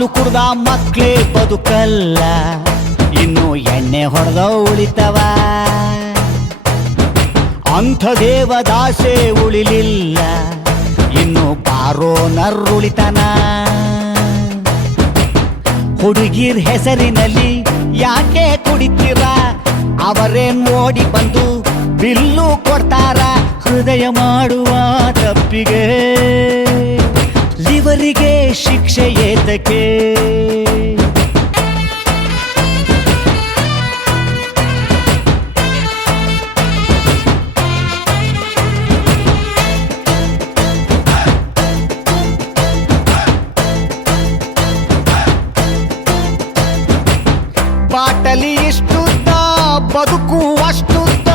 ಹಾಲು ಕುಡ್ದ ಮಕ್ಳೇ ಬದುಕಲ್ಲ, ಇನ್ನು ಎಣ್ಣೆ ಹೊಡೆದ ಉಳಿತವ. ಅಂಥ ದೇವದಾಸೆ ಉಳಿಲಿಲ್ಲ, ಇನ್ನು ಬಾರೋ ನರ್ರುಳಿತನ. ಹುಡುಗಿರ್ ಹೆಸರಿನಲ್ಲಿ ಯಾಕೆ ಕುಡಿತೀರ, ಅವರೇನ್ ಓಡಿ ಬಂದು ಬಿಲ್ಲು ಕೊಡ್ತಾರ. ಹೃದಯ ಮಾಡುವ ತಪ್ಪಿಗೆ ಲಿವರಿಗೆ ಶಿಕ್ಷೆ ಏತಕ್ಕೆ. ಬಾಟಲಿ ಇಷ್ಟುದ್ದ ಬದುಕು ಅಷ್ಟುದ್ದ,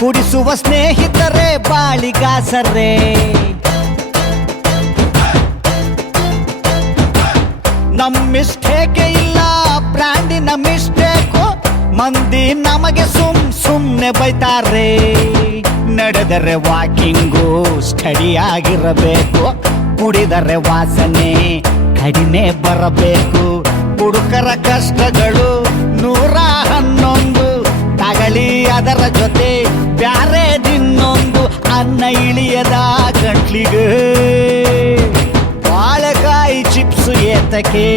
ಕುಡಿಸುವ ಸ್ನೇಹಿತರೆ ಬಾಳಿಗಾಸರೇ. ನಮ್ ಮಿಸ್ಟೇಕೆ ಇಲ್ಲ, ಬ್ರ್ಯಾಂಡಿನ ಮಿಸ್ಟೇಕು. ಮಂದಿ ನಮಗೆ ಸುಮ್ನೆ ಬೈತಾರೆ. ನಡೆದರೆ ವಾಕಿಂಗು ಸ್ಟಡಿ ಆಗಿರಬೇಕು, ಕುಡಿದರೆ ವಾಸನೆ ಕಡಿಮೆ ಬರಬೇಕು. ಹುಡುಕರ ಕಷ್ಟಗಳು 111, ತಗಳಿ ಅದರ ಜೊತೆ ಬ್ಯಾರೆ ದಿನ್ನೊಂದು. ಅನ್ನ ಇಳಿಯದ ಗಂಟ್ಲಿಗೆ ಬಾಳೆಕಾಯಿ ಚಿಪ್ಸ್ ಏತಕ್ಕೆ.